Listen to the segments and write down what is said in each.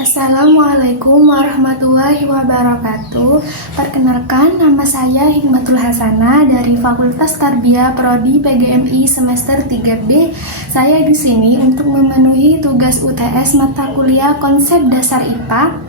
Assalamualaikum warahmatullahi wabarakatuh. Perkenalkan, nama saya Hikmatul Hasanah dari Fakultas Tarbiyah Prodi PGMI semester 3B. Saya di sini untuk memenuhi tugas UTS mata kuliah Konsep Dasar IPA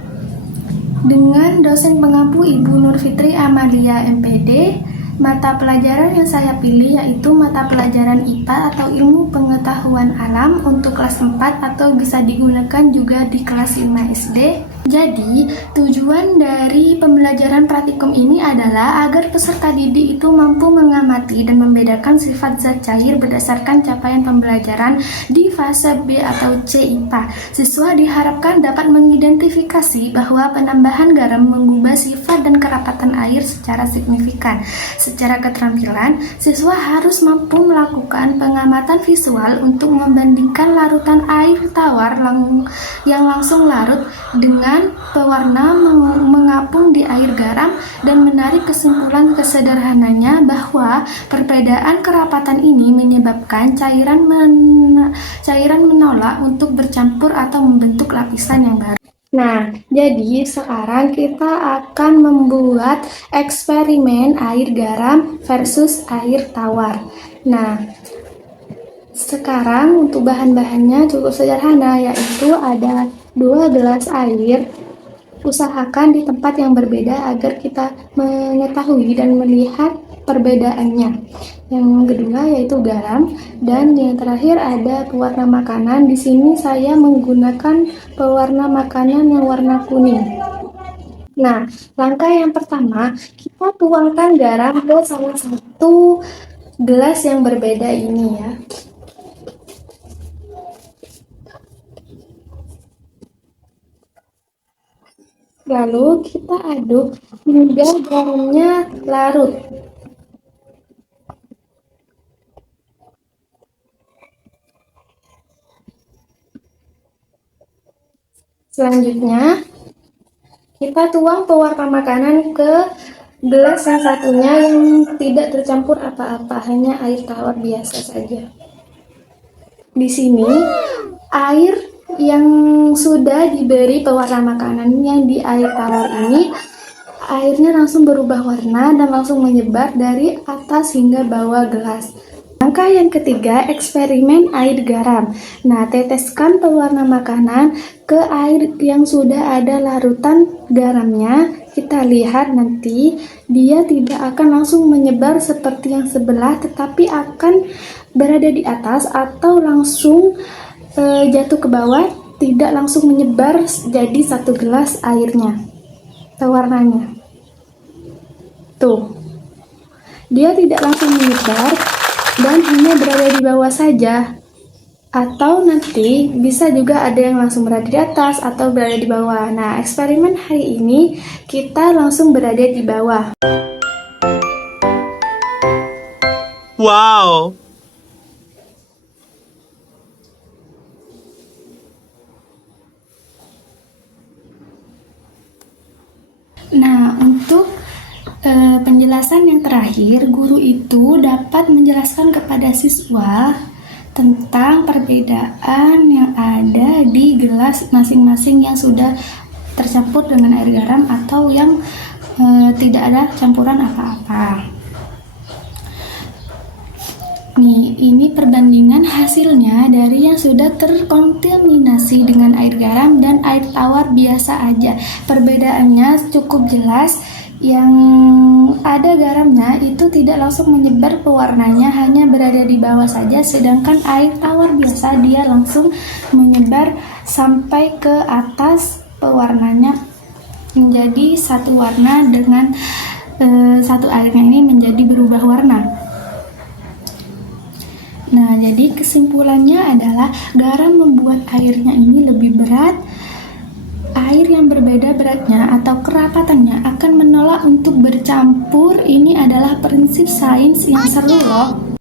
dengan dosen pengampu Ibu Nur Fitri Amalia MPD. Mata pelajaran yang saya pilih yaitu mata pelajaran IPA atau Ilmu Pengetahuan Alam untuk kelas 4 atau bisa digunakan juga di kelas 5 SD. Jadi, tujuan dari pembelajaran praktikum ini adalah agar peserta didik itu mampu mengamati dan membedakan sifat zat cair berdasarkan capaian pembelajaran di fase B atau C IPA. Siswa diharapkan dapat mengidentifikasi bahwa penambahan garam mengubah sifat dan kerapatan air secara signifikan. Secara keterampilan, siswa harus mampu melakukan pengamatan visual untuk membandingkan larutan air tawar yang langsung larut dengan pewarna mengapung di air garam dan menarik kesimpulan sederhananya bahwa perbedaan kerapatan ini menyebabkan cairan menolak untuk bercampur atau membentuk lapisan yang baru. Nah, jadi sekarang kita akan membuat eksperimen air garam versus air tawar. Nah, sekarang untuk bahan-bahannya cukup sederhana, yaitu ada 2 gelas air. Usahakan di tempat yang berbeda agar kita mengetahui dan melihat perbedaannya. Yang kedua yaitu garam, dan yang terakhir ada pewarna makanan. Di sini saya menggunakan pewarna makanan yang warna kuning. Nah, langkah yang pertama, kita tuangkan garam ke salah satu gelas yang berbeda ini ya. Lalu kita aduk hingga garamnya larut. Selanjutnya, kita tuang pewarna makanan ke gelas yang satunya yang tidak tercampur apa-apa, hanya air tawar biasa saja. Di sini, air yang sudah diberi pewarna makanan yang di air tawar ini, airnya langsung berubah warna dan langsung menyebar dari atas hingga bawah gelas. Langkah yang ketiga, eksperimen air garam. Nah, teteskan pewarna makanan ke air yang sudah ada larutan garamnya. Kita lihat nanti dia tidak akan langsung menyebar seperti yang sebelah, tetapi akan berada di atas atau langsung jatuh ke bawah, tidak langsung menyebar jadi satu gelas airnya, pewarnanya. Tuh, dia tidak langsung menyebar dan hanya berada di bawah saja, atau nanti bisa juga ada yang langsung berada di atas atau berada di bawah. Nah, eksperimen hari ini kita langsung berada di bawah. Wow! Nah, untuk penjelasan yang terakhir, guru itu dapat menjelaskan kepada siswa tentang perbedaan yang ada di gelas masing-masing yang sudah tercampur dengan air garam atau yang tidak ada campuran apa-apa. Nih, ini perbandingan hasilnya dari yang sudah terkontaminasi dengan air garam dan air tawar biasa aja. Perbedaannya cukup jelas. Yang ada garamnya itu tidak langsung menyebar pewarnanya, hanya berada di bawah saja, sedangkan air tawar biasa dia langsung menyebar sampai ke atas, pewarnanya menjadi satu warna dengan satu airnya ini menjadi berubah warna. Nah, jadi kesimpulannya adalah garam membuat airnya ini lebih berat. Air yang berbeda beratnya atau kerapatannya akan menolak untuk bercampur. Ini adalah prinsip sains yang seru loh.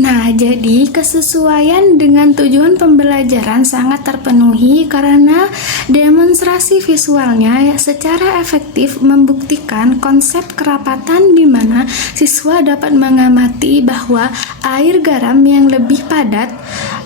Nah, jadi kesesuaian dengan tujuan pembelajaran sangat terpenuhi karena demonstrasi visualnya secara efektif membuktikan konsep kerapatan di mana siswa dapat mengamati bahwa air garam yang lebih padat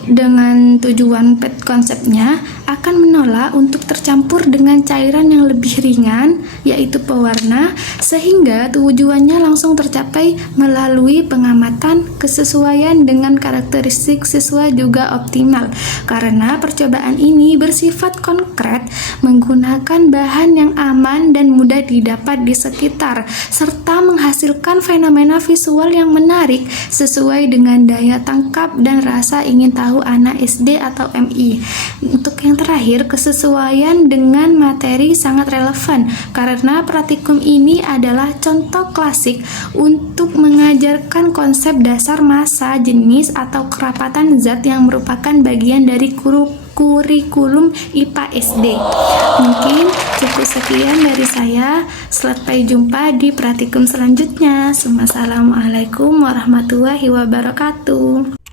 dengan tujuan PET konsepnya akan menolak untuk tercampur dengan cairan yang lebih ringan, yaitu pewarna, sehingga tujuannya langsung tercapai melalui pengamatan kesesuaian dengan karakteristik siswa juga optimal. Karena percobaan ini bersifat konkret, menggunakan bahan yang aman dan mudah didapat di sekitar, serta menghasilkan fenomena visual yang menarik sesuai dengan daya tangkap dan rasa ingin tahu anak SD atau MI. Untuk yang terakhir, kesesuaian dengan materi sangat relevan karena praktikum ini adalah contoh klasik untuk mengajarkan konsep dasar massa, jenis, atau kerapatan zat yang merupakan bagian dari kurikulum IPA SD. Mungkin cukup sekian dari saya. Sampai jumpa di praktikum selanjutnya. Wassalamualaikum warahmatullahi wabarakatuh.